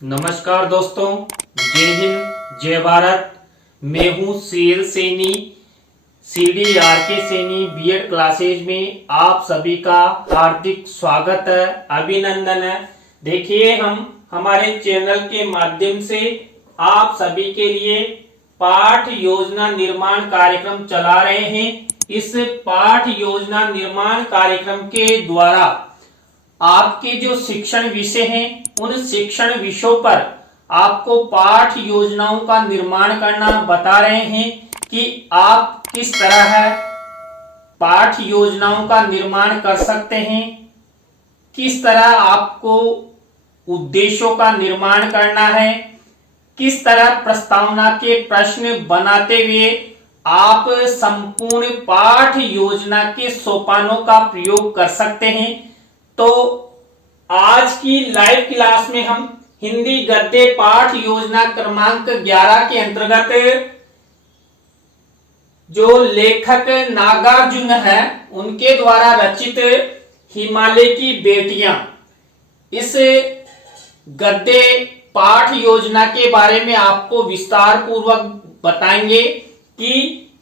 नमस्कार दोस्तों, जय हिंद, जय भारत। मैं हूं CL Saini, CDRK Saini BEd classes में आप सभी का हार्दिक स्वागत है, अभिनंदन है। देखिए, हम हमारे चैनल के माध्यम से आप सभी के लिए पाठ योजना निर्माण कार्यक्रम चला रहे हैं। इस पाठ योजना निर्माण कार्यक्रम के द्वारा आपके जो शिक्षण विषय हैं, उन शिक्षण विषयों पर आपको पाठ योजनाओं का निर्माण करना बता रहे हैं कि आप किस तरह पाठ योजनाओं का निर्माण कर सकते हैं, किस तरह आपको उद्देश्यों का निर्माण करना है, किस तरह प्रस्तावना के प्रश्न बनाते हुए आप संपूर्ण पाठ योजना के सोपानों का प्रयोग कर सकते हैं। तो आज की लाइव क्लास में हम हिंदी गद्य पाठ योजना क्रमांक 11 के अंतर्गत जो लेखक नागार्जुन है, उनके द्वारा रचित हिमालय की बेटियां, इस गद्य पाठ योजना के बारे में आपको विस्तार पूर्वक बताएंगे कि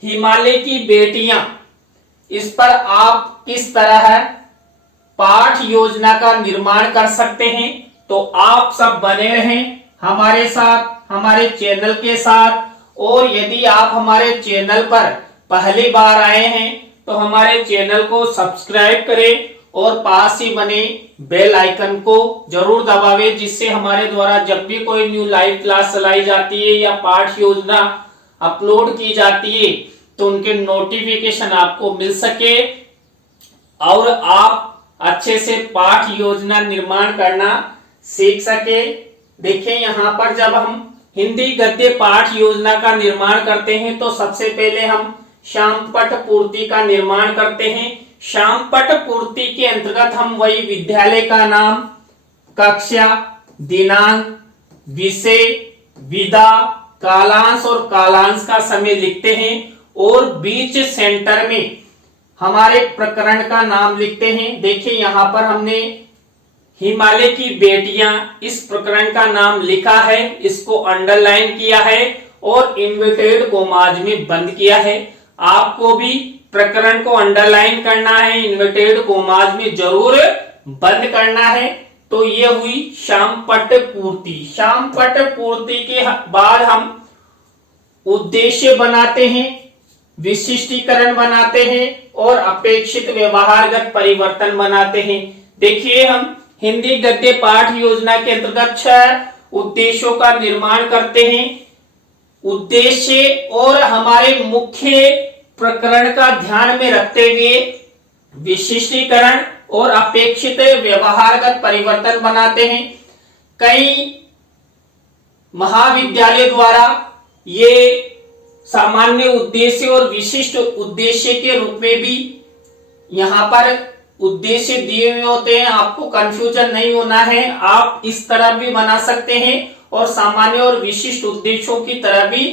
हिमालय की बेटियां, इस पर आप किस तरह पाठ योजना का निर्माण कर सकते हैं। तो आप सब बने रहें हमारे साथ, हमारे चैनल के साथ। और यदि आप हमारे चैनल पर पहली बार आए हैं तो हमारे चैनल को सब्सक्राइब करें और पास ही बने बेल आइकन को जरूर दबावें, जिससे हमारे द्वारा जब भी कोई न्यू लाइव क्लास चलाई जाती है या पाठ योजना अपलोड की जाती है तो उनके नोटिफिकेशन आपको मिल सके और आप अच्छे से पाठ योजना निर्माण करना सीख सके। देखिए, यहाँ पर जब हम हिंदी गद्य पाठ योजना का निर्माण करते हैं तो सबसे पहले हम शामपट पूर्ति का निर्माण करते हैं। शामपट पूर्ति के अंतर्गत हम वही विद्यालय का नाम, कक्षा, दिनांक, विषय, विधा, कालांश और कालांश का समय लिखते हैं और बीच सेंटर में हमारे प्रकरण का नाम लिखते हैं। देखिए, यहाँ पर हमने हिमालय की बेटियां इस प्रकरण का नाम लिखा है, इसको अंडरलाइन किया है और इन्वर्टेड कॉमास में बंद किया है। आपको भी प्रकरण को अंडरलाइन करना है, इन्वर्टेड कॉमास में जरूर बंद करना है। तो ये हुई शामपट पूर्ति। शामपट पूर्ति के बाद हम उद्देश्य बनाते हैं, विशिष्टीकरण बनाते हैं और अपेक्षित व्यवहारगत परिवर्तन बनाते हैं। देखिए, हम हिंदी गद्य पाठ योजना के अंतर्गत 6 उद्देश्यों का निर्माण करते हैं। उद्देश्य और हमारे मुख्य प्रकरण का ध्यान में रखते हुए विशिष्टीकरण और अपेक्षित व्यवहारगत परिवर्तन बनाते हैं। कई महाविद्यालय द्वारा ये सामान्य उद्देश्य और विशिष्ट उद्देश्य के रूप में भी यहाँ पर उद्देश्य दिए हुए होते हैं। आपको कंफ्यूजन नहीं होना है, आप इस तरह भी बना सकते हैं और सामान्य और विशिष्ट उद्देश्यों की तरह भी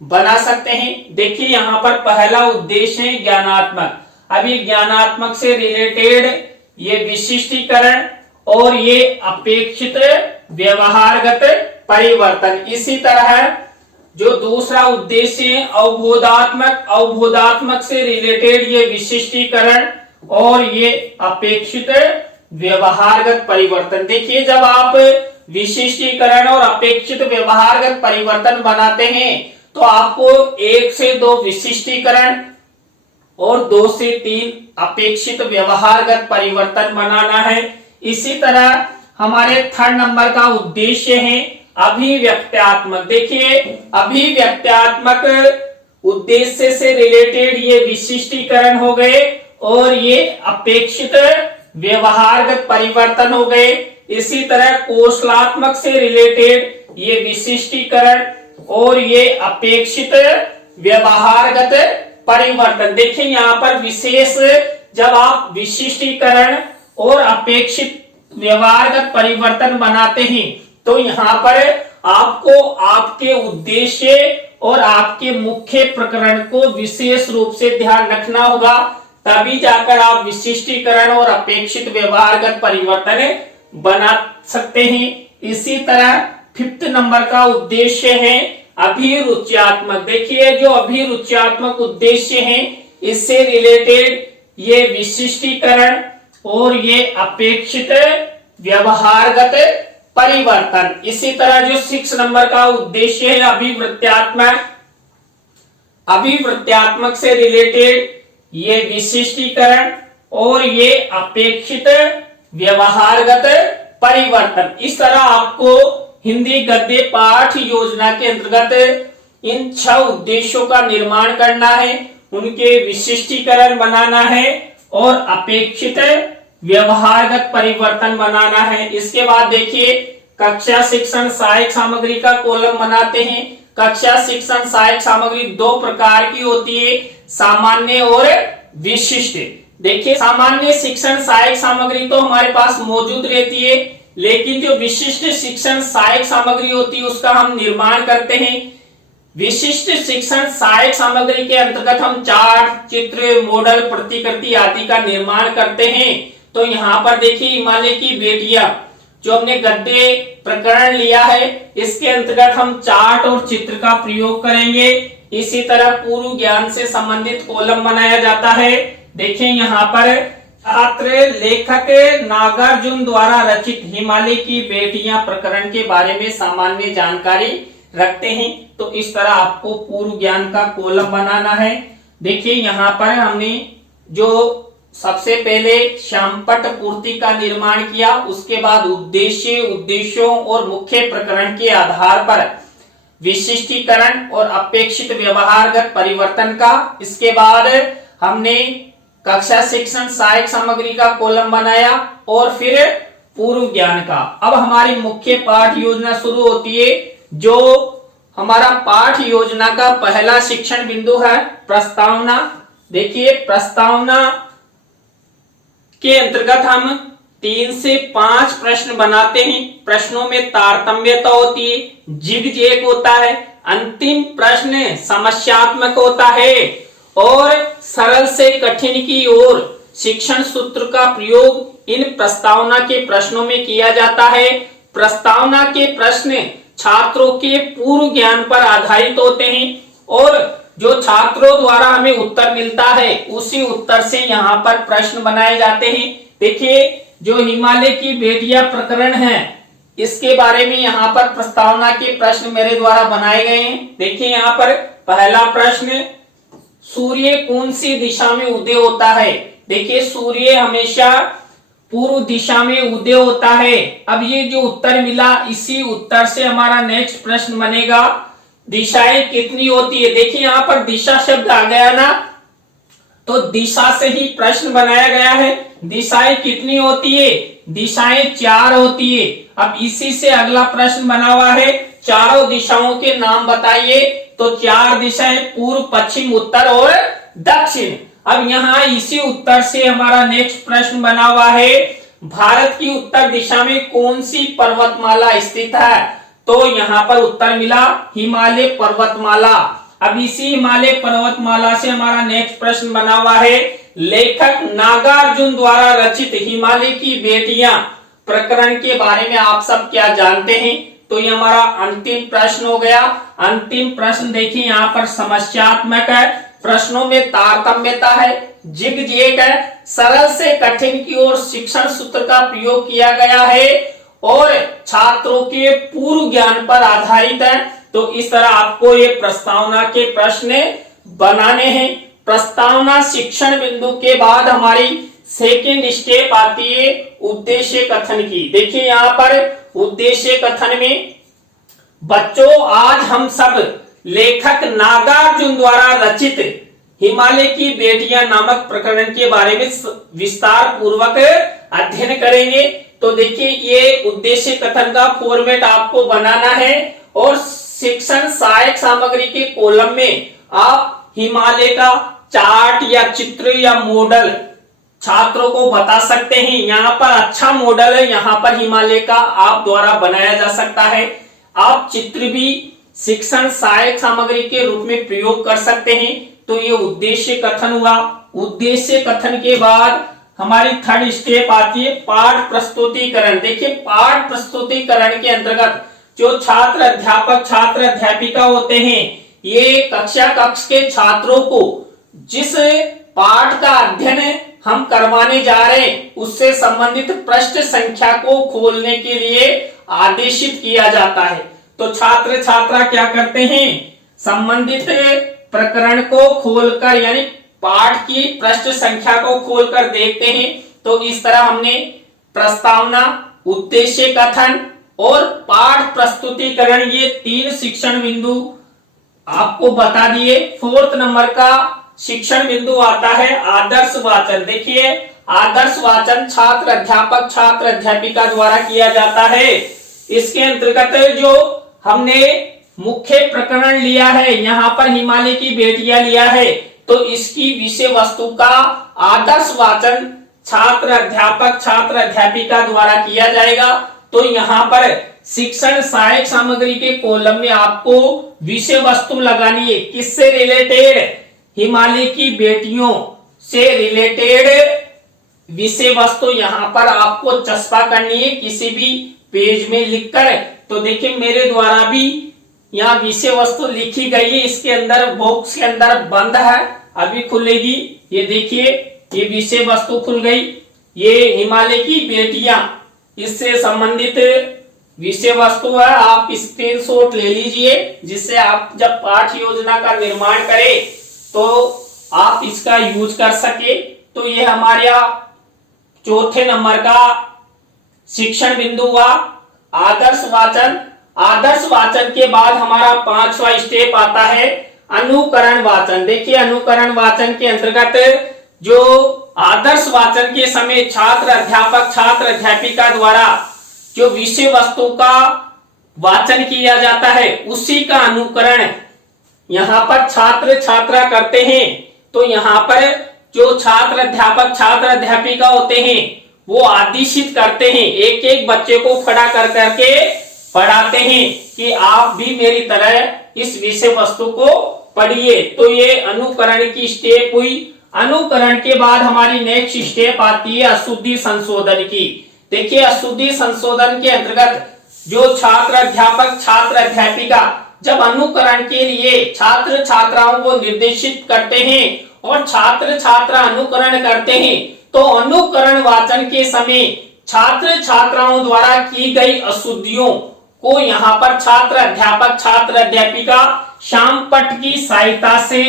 बना सकते हैं। देखिए, यहाँ पर पहला उद्देश्य है ज्ञानात्मक। अब ये ज्ञानात्मक से रिलेटेड ये विशिष्टीकरण और ये अपेक्षित व्यवहारगत परिवर्तन। इसी तरह जो दूसरा उद्देश्य है अवबोधात्मक, अवबोधात्मक से रिलेटेड ये विशिष्टीकरण और ये अपेक्षित व्यवहारगत परिवर्तन। देखिए, जब आप विशिष्टीकरण और अपेक्षित व्यवहारगत परिवर्तन बनाते हैं तो आपको 1 से 2 विशिष्टीकरण और 2 से 3 अपेक्षित व्यवहारगत परिवर्तन बनाना है। इसी तरह हमारे 3rd नंबर का उद्देश्य है अभिव्यक्त्यात्मक। देखिए, अभिव्यक्त्यात्मक उद्देश्य से रिलेटेड ये विशिष्टीकरण हो गए और ये अपेक्षित व्यवहारगत परिवर्तन हो गए। इसी तरह कौशलात्मक से रिलेटेड ये विशिष्टीकरण और ये अपेक्षित व्यवहारगत परिवर्तन। देखिए, यहाँ पर विशेष जब आप विशिष्टीकरण और अपेक्षित व्यवहारगत परिवर्तन बनाते हैं तो यहाँ पर आपको आपके उद्देश्य और आपके मुख्य प्रकरण को विशेष रूप से ध्यान रखना होगा, तभी जाकर आप विशिष्टीकरण और अपेक्षित व्यवहारगत परिवर्तन बना सकते हैं। इसी तरह 5th नंबर का उद्देश्य है अभिरुच्यात्मक। देखिए जो अभिरुच्यात्मक उद्देश्य है इससे रिलेटेड ये विशिष्टीकरण और ये अपेक्षित व्यवहारगत परिवर्तन। इसी तरह जो 6 नंबर का उद्देश्य है अभिवृत्त्यात्मक से रिलेटेड ये विशिष्टीकरण और ये अपेक्षित व्यवहारगत परिवर्तन। इस तरह आपको हिंदी गद्य पाठ योजना के अंतर्गत इन 6 उद्देश्यों का निर्माण करना है, उनके विशिष्टीकरण बनाना है और अपेक्षित व्यवहारगत परिवर्तन बनाना है। इसके बाद देखिए कक्षा शिक्षण सहायक सामग्री का कॉलम बनाते हैं। कक्षा शिक्षण सहायक सामग्री 2 प्रकार की होती है, सामान्य और विशिष्ट। देखिए सामान्य शिक्षण सहायक सामग्री तो हमारे पास मौजूद रहती है, लेकिन जो विशिष्ट शिक्षण सहायक सामग्री होती है उसका हम निर्माण करते हैं। विशिष्ट शिक्षण सहायक सामग्री के अंतर्गत हम चार्ट, चित्र, मॉडल, प्रतिकृति आदि का निर्माण करते हैं। तो यहाँ पर देखिए हिमालय की बेटियां जो हमने गद्य प्रकरण लिया है इसके अंतर्गत हम चार्ट और चित्र का प्रयोग करेंगे। इसी तरह पूर्व ज्ञान से संबंधित कॉलम बनाया जाता है। देखिए यहाँ पर छात्र लेखक नागार्जुन द्वारा रचित हिमालय की बेटियां प्रकरण के बारे में सामान्य जानकारी रखते हैं। तो इस तरह आपको पूर्व ज्ञान का कॉलम बनाना है। देखिए यहाँ पर हमने जो सबसे पहले श्यामपट्ट पूर्ति का निर्माण किया, उसके बाद उद्देश्यों और मुख्य प्रकरण के आधार पर विशिष्टीकरण और अपेक्षित व्यवहारगत परिवर्तन का। इसके बाद हमने कक्षा शिक्षण सहायक सामग्री का कॉलम बनाया और फिर पूर्व ज्ञान का। अब हमारी मुख्य पाठ योजना शुरू होती है। जो हमारा पाठ योजना का पहला शिक्षण बिंदु है प्रस्तावना। देखिए प्रस्तावना के अंतर्गत हम 3 से 5 प्रश्न बनाते हैं। प्रश्नों में तारतम्यता होती है, जिग-जैग होता है, अंतिम प्रश्न समस्यात्मक होता है और सरल से कठिन की ओर शिक्षण सूत्र का प्रयोग इन प्रस्तावना के प्रश्नों में किया जाता है। प्रस्तावना के प्रश्न छात्रों के पूर्व ज्ञान पर आधारित होते हैं और जो छात्रों द्वारा हमें उत्तर मिलता है उसी उत्तर से यहाँ पर प्रश्न बनाए जाते हैं। देखिए जो हिमालय की बेटियां प्रकरण है इसके बारे में यहाँ पर प्रस्तावना के प्रश्न मेरे द्वारा बनाए गए हैं। देखिए यहाँ पर पहला प्रश्न, सूर्य कौन सी दिशा में उदय होता है? देखिए सूर्य हमेशा पूर्व दिशा में उदय होता है। अब ये जो उत्तर मिला इसी उत्तर से हमारा नेक्स्ट प्रश्न बनेगा, दिशाएं कितनी होती है? देखिए यहाँ पर दिशा शब्द आ गया ना, तो दिशा से ही प्रश्न बनाया गया है। दिशाएं कितनी होती है? दिशाएं 4 होती है। अब इसी से अगला प्रश्न बना हुआ है, चारों दिशाओं के नाम बताइए। तो 4 दिशाएं पूर्व, पश्चिम, उत्तर और दक्षिण। अब यहाँ इसी उत्तर से हमारा नेक्स्ट प्रश्न बना हुआ है, भारत की उत्तर दिशा में कौन सी पर्वतमाला स्थित है? तो यहाँ पर उत्तर मिला हिमालय पर्वतमाला। अब इसी हिमालय पर्वतमाला से हमारा नेक्स्ट प्रश्न बना हुआ है, लेखक नागार्जुन द्वारा रचित हिमालय की बेटियां प्रकरण के बारे में आप सब क्या जानते हैं? तो ये हमारा अंतिम प्रश्न हो गया। अंतिम प्रश्न देखिए यहाँ पर समस्यात्मक है, प्रश्नों में तारतम्यता है, जिग-जैग है, सरल से कठिन की ओर शिक्षण सूत्र का प्रयोग किया गया है और छात्रों के पूर्व ज्ञान पर आधारित है। तो इस तरह आपको ये प्रस्तावना के प्रश्न बनाने हैं। प्रस्तावना शिक्षण बिंदु के बाद हमारी सेकेंड स्टेप आती है उद्देश्य कथन की। देखिए यहाँ पर उद्देश्य कथन में, बच्चों आज हम सब लेखक नागार्जुन द्वारा रचित हिमालय की बेटियां नामक प्रकरण के बारे में विस्तार पूर्वक अध्ययन करेंगे। तो देखिए ये उद्देश्य कथन का फॉर्मेट आपको बनाना है और शिक्षण सहायक सामग्री के कॉलम में आप हिमालय का चार्ट या चित्र या मॉडल छात्रों को बता सकते हैं। यहाँ पर अच्छा मॉडल है, यहाँ पर हिमालय का आप द्वारा बनाया जा सकता है। आप चित्र भी शिक्षण सहायक सामग्री के रूप में प्रयोग कर सकते हैं। तो ये उद्देश्य कथन हुआ। उद्देश्य कथन के बाद हमारी थर्ड स्टेप आती है पाठ प्रस्तुतिकरण। देखिए पाठ प्रस्तुतिकरण के अंतर्गत जो छात्र अध्यापक छात्र अध्यापिका होते हैं, ये कक्षा कक्ष के छात्रों को जिस पाठ का अध्ययन हम करवाने जा रहे हैं उससे संबंधित पृष्ठ संख्या को खोलने के लिए आदेशित किया जाता है। तो छात्र छात्रा क्या करते हैं, संबंधित प्रकरण को खोलकर यानी पाठ की पृष्ठ संख्या को खोलकर देखते हैं। तो इस तरह हमने प्रस्तावना, उद्देश्य कथन और पाठ प्रस्तुतिकरण, ये 3 शिक्षण बिंदु आपको बता दिए। 4th नंबर का शिक्षण बिंदु आता है आदर्श वाचन। देखिए, आदर्श वाचन छात्र अध्यापक छात्र अध्यापिका द्वारा किया जाता है। इसके अंतर्गत जो हमने मुख्य प्रकरण लिया है, यहाँ पर हिमालय की बेटियां लिया है, तो इसकी विषय वस्तु का आदर्श वाचन छात्र अध्यापक छात्र अध्यापिका द्वारा किया जाएगा। तो यहाँ पर शिक्षण सहायक सामग्री के कॉलम में आपको विषय वस्तु लगानी है। किससे रिलेटेड, हिमालय की बेटियों से रिलेटेड विषय वस्तु यहाँ पर आपको चस्पा करनी है किसी भी पेज में लिखकर। तो देखिए, मेरे द्वारा भी यहाँ विषय वस्तु लिखी गई है, इसके अंदर बॉक्स के अंदर बंद है, अभी खुलेगी। ये देखिए, ये विषय वस्तु खुल गई। ये हिमालय की बेटियां, इससे संबंधित विषय वस्तु है। आप स्क्रीनशॉट ले लीजिए, जिससे आप जब पाठ योजना का निर्माण करें तो आप इसका यूज कर सके। तो ये हमारा 4थे नंबर का शिक्षण बिंदु हुआ आदर्श वाचन। आदर्श वाचन के बाद हमारा 5वां स्टेप आता है अनुकरण वाचन। देखिए, अनुकरण वाचन के अंतर्गत जो आदर्श वाचन के समय छात्र अध्यापक छात्र अध्यापिका द्वारा जो विषय वस्तु का वाचन किया जाता है उसी का अनुकरण यहाँ पर छात्र छात्रा करते हैं। तो यहाँ पर जो छात्र अध्यापक छात्र अध्यापिका होते हैं वो आदेशित करते हैं, एक एक बच्चे को खड़ा कर करके पढ़ाते हैं कि आप भी मेरी तरह इस विषय वस्तु को पढ़िए। तो ये अनुकरण की स्टेप हुई। अनुकरण के बाद हमारी नेक्स्ट स्टेप आती है अशुद्धि संशोधन की। देखिए, अशुद्धि संशोधन के अंतर्गत जो छात्र अध्यापक छात्र अध्यापिका जब अनुकरण के लिए छात्र छात्राओं को निर्देशित करते हैं और छात्र छात्रा अनुकरण करते हैं, तो अनुकरण वाचन के समय छात्र छात्राओं द्वारा की गई अशुद्धियों को यहाँ पर छात्र अध्यापक छात्र अध्यापिका शामपट की सहायता से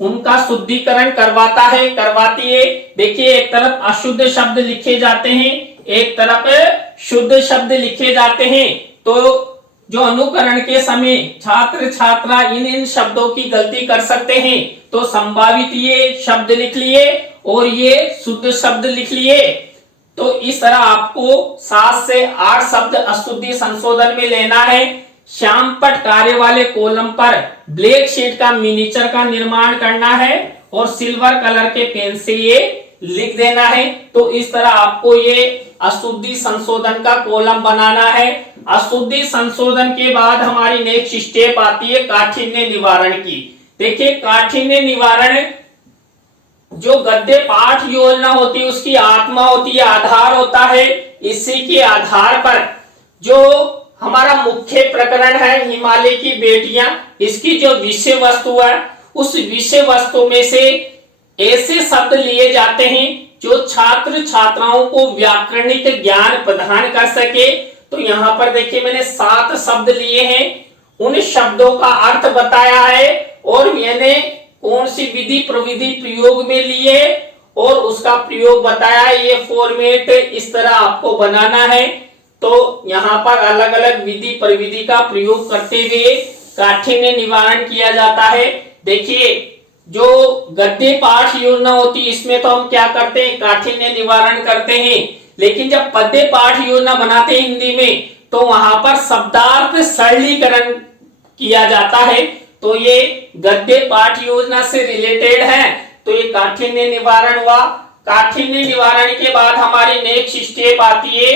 उनका शुद्धिकरण करवाती है। देखिए, एक तरफ अशुद्ध शब्द लिखे जाते हैं, एक तरफ शुद्ध शब्द लिखे जाते हैं। तो जो अनुकरण के समय छात्र छात्रा इन शब्दों की गलती कर सकते हैं, तो संभावित ये शब्द लिख लिए और ये शुद्ध शब्द लिख लिए। तो इस तरह आपको 7 से 8 शब्द अशुद्धि संशोधन में लेना है। श्यामपट कार्य वाले कॉलम पर ब्लैक शीट का मिनिएचर का निर्माण करना है और सिल्वर कलर के पेन से ये लिख देना है। तो इस तरह आपको ये अशुद्धि संशोधन का कॉलम बनाना है। अशुद्धि संशोधन के बाद हमारी नेक्स्ट स्टेप आती है काठिन्य निवारण की। देखिए, काठिन्य निवारण जो गद्य पाठ योजना होती है उसकी आत्मा होती है, आधार होता है। इसी के आधार पर जो हमारा मुख्य प्रकरण है हिमालय की बेटियां, इसकी जो विषय वस्तु है उस विषय वस्तु में से ऐसे शब्द लिए जाते हैं जो छात्र छात्राओं को व्याकरणिक ज्ञान प्रदान कर सके। तो यहाँ पर देखिए, मैंने 7 शब्द लिए हैं, उन शब्दों का अर्थ बताया है और मैंने कौन सी विधि प्रविधि प्रयोग में लिए और उसका प्रयोग बताया है। ये फॉर्मेट इस तरह आपको बनाना है। तो यहाँ पर अलग अलग विधि प्रविधि का प्रयोग करते हुए काठिन्य निवारण किया जाता है। देखिए, जो गद्य पाठ योजना होती है इसमें तो हम क्या करते हैं, काठिन्य निवारण करते हैं। लेकिन जब पद्य पाठ योजना बनाते हैं हिंदी में, तो वहां पर शब्दार्थ सरलीकरण किया जाता है। तो ये गद्य पाठ योजना से रिलेटेड है। तो ये काठिन्य निवारण हुआ। काठिन्य निवारण के बाद हमारी नेक्स्ट स्टेप आती है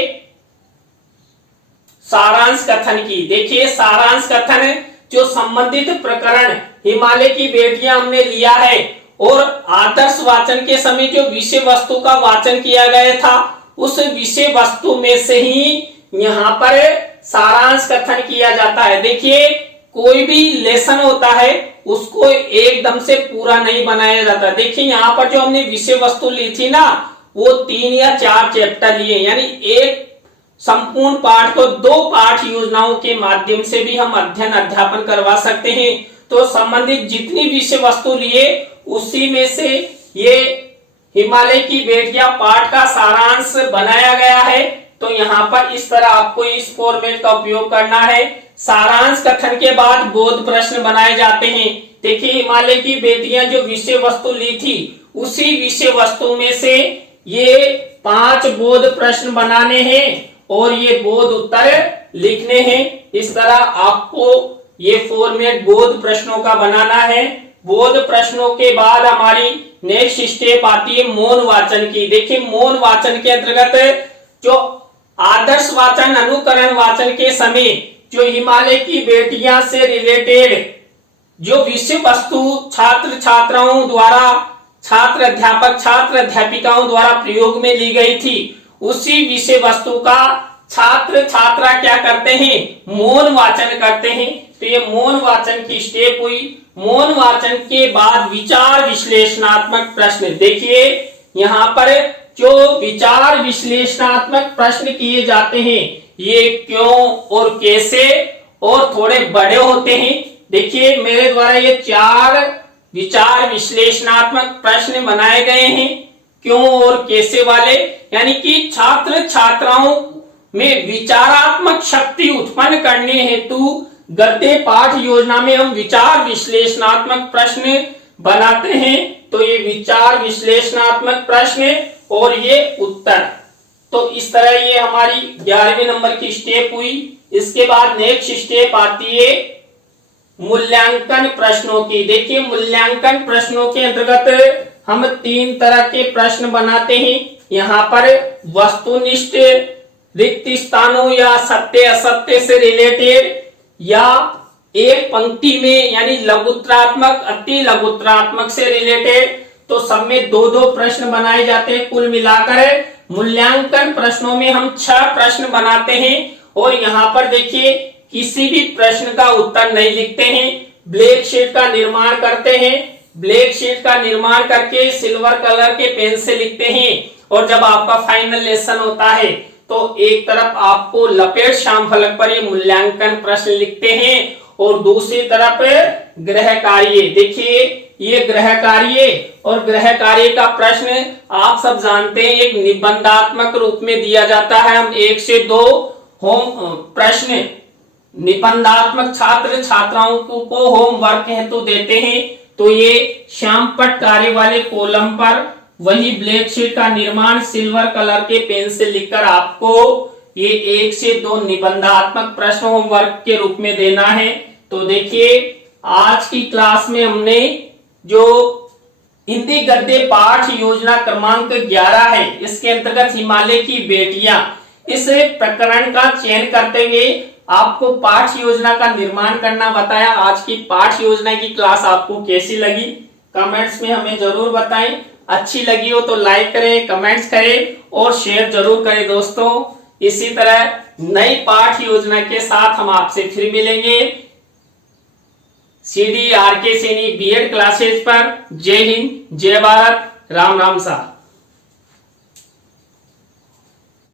सारांश कथन की। देखिए, सारांश कथन जो संबंधित प्रकरण हिमालय की बेटियां हमने लिया है और आदर्श वाचन के समय जो विषय वस्तु का वाचन किया गया था उस विषय वस्तु में से ही यहाँ पर सारांश कथन किया जाता है। देखिए कोई भी लेसन होता है उसको एकदम से पूरा नहीं बनाया जाता। देखिए यहाँ पर जो हमने विषय वस्तु ली थी ना, वो 3 या 4 चैप्टर लिए, यानी एक संपूर्ण पाठ को 2 पाठ योजनाओं के माध्यम से भी हम अध्ययन अध्यापन करवा सकते हैं। तो संबंधित जितनी विषय वस्तु लिए उसी में से ये हिमालय की बेटियां पाठ का सारांश बनाया गया है। तो यहाँ पर इस तरह आपको इस फॉर्मेट का उपयोग करना है। सारांश कथन के बाद बोध प्रश्न बनाए जाते हैं। देखिए हिमालय की बेटियां जो विषय वस्तु ली थी उसी विषय वस्तु में से ये 5 बोध प्रश्न बनाने हैं और ये बोध उत्तर लिखने हैं। इस तरह आपको ये फॉर्मेट बोध प्रश्नों का बनाना है। बोध प्रश्नों के बाद हमारी नेक्स्ट स्टेप आती है मौन वाचन की। देखिए मौन वाचन के अंतर्गत जो आदर्श वाचन अनुकरण वाचन के समय जो हिमालय की बेटियां से रिलेटेड जो विषय वस्तु छात्र छात्राओं द्वारा, छात्र अध्यापक छात्र अध्यापिकाओं द्वारा प्रयोग में ली गई थी, उसी विषय वस्तु का छात्र छात्रा क्या करते हैं, मौन वाचन करते हैं। तो ये मौन वाचन की स्टेप हुई। मौन वाचन के बाद विचार विश्लेषणात्मक प्रश्न। देखिए यहाँ पर जो विचार विश्लेषणात्मक प्रश्न किए जाते हैं ये क्यों और कैसे और थोड़े बड़े होते हैं। देखिए मेरे द्वारा ये 4 विचार विश्लेषणात्मक प्रश्न बनाए गए हैं, क्यों और कैसे वाले, यानी कि छात्र छात्राओं में विचारात्मक शक्ति उत्पन्न करने हेतु गद्य पाठ योजना में हम विचार विश्लेषणात्मक प्रश्न बनाते हैं। तो ये विचार विश्लेषणात्मक प्रश्न और ये उत्तर। तो इस तरह ये हमारी 11वें नंबर की स्टेप हुई। इसके बाद नेक्स्ट स्टेप आती है मूल्यांकन प्रश्नों की। देखिए मूल्यांकन प्रश्नों के अंतर्गत हम 3 तरह के प्रश्न बनाते हैं। यहाँ पर वस्तुनिष्ठ रिक्त स्थानों या सत्य असत्य से रिलेटेड, या एक पंक्ति में यानी लघुत्रात्मक अति लघुत्रात्मक से रिलेटेड। तो सब में 2-2 प्रश्न बनाए जाते हैं। कुल मिलाकर मूल्यांकन प्रश्नों में हम 6 प्रश्न बनाते हैं। और यहाँ पर देखिए किसी भी प्रश्न का उत्तर नहीं लिखते हैं, ब्लैक शीट का निर्माण करते हैं। ब्लैक शीट का निर्माण करके सिल्वर कलर के पेन से लिखते हैं। और जब आपका फाइनल लेसन होता है तो एक तरफ आपको लपेट श्याम फलक पर ये मूल्यांकन प्रश्न लिखते हैं और दूसरी तरफ गृह कार्य। देखिए ये गृह कार्य और गृह कार्य का प्रश्न आप सब जानते हैं एक निबंधात्मक रूप में दिया जाता है। हम 1 से 2 होम प्रश्न निबंधात्मक छात्र छात्राओं को होमवर्क हेतु देते हैं। तो ये श्याम पट कार्य वाले कॉलम पर वही ब्लैक शीट का निर्माण सिल्वर कलर के पेन से लिखकर आपको ये 1 से 2 निबंधात्मक प्रश्न होमवर्क के रूप में देना है। तो देखिए आज की क्लास में हमने जो हिंदी गद्य पाठ योजना क्रमांक 11 है, इसके अंतर्गत हिमालय की बेटियां, इस प्रकरण का चयन करते हुए आपको पाठ योजना का निर्माण करना बताया। आज की पाठ योजना की क्लास आपको कैसी लगी कमेंट्स में हमें जरूर बताएं। अच्छी लगी हो तो लाइक करें, कमेंट्स करें और शेयर जरूर करें दोस्तों। इसी तरह नई पाठ योजना के साथ हम आपसे फिर मिलेंगे CD RK Saini BEd classes पर। जय हिंद, जय भारत, राम राम सा।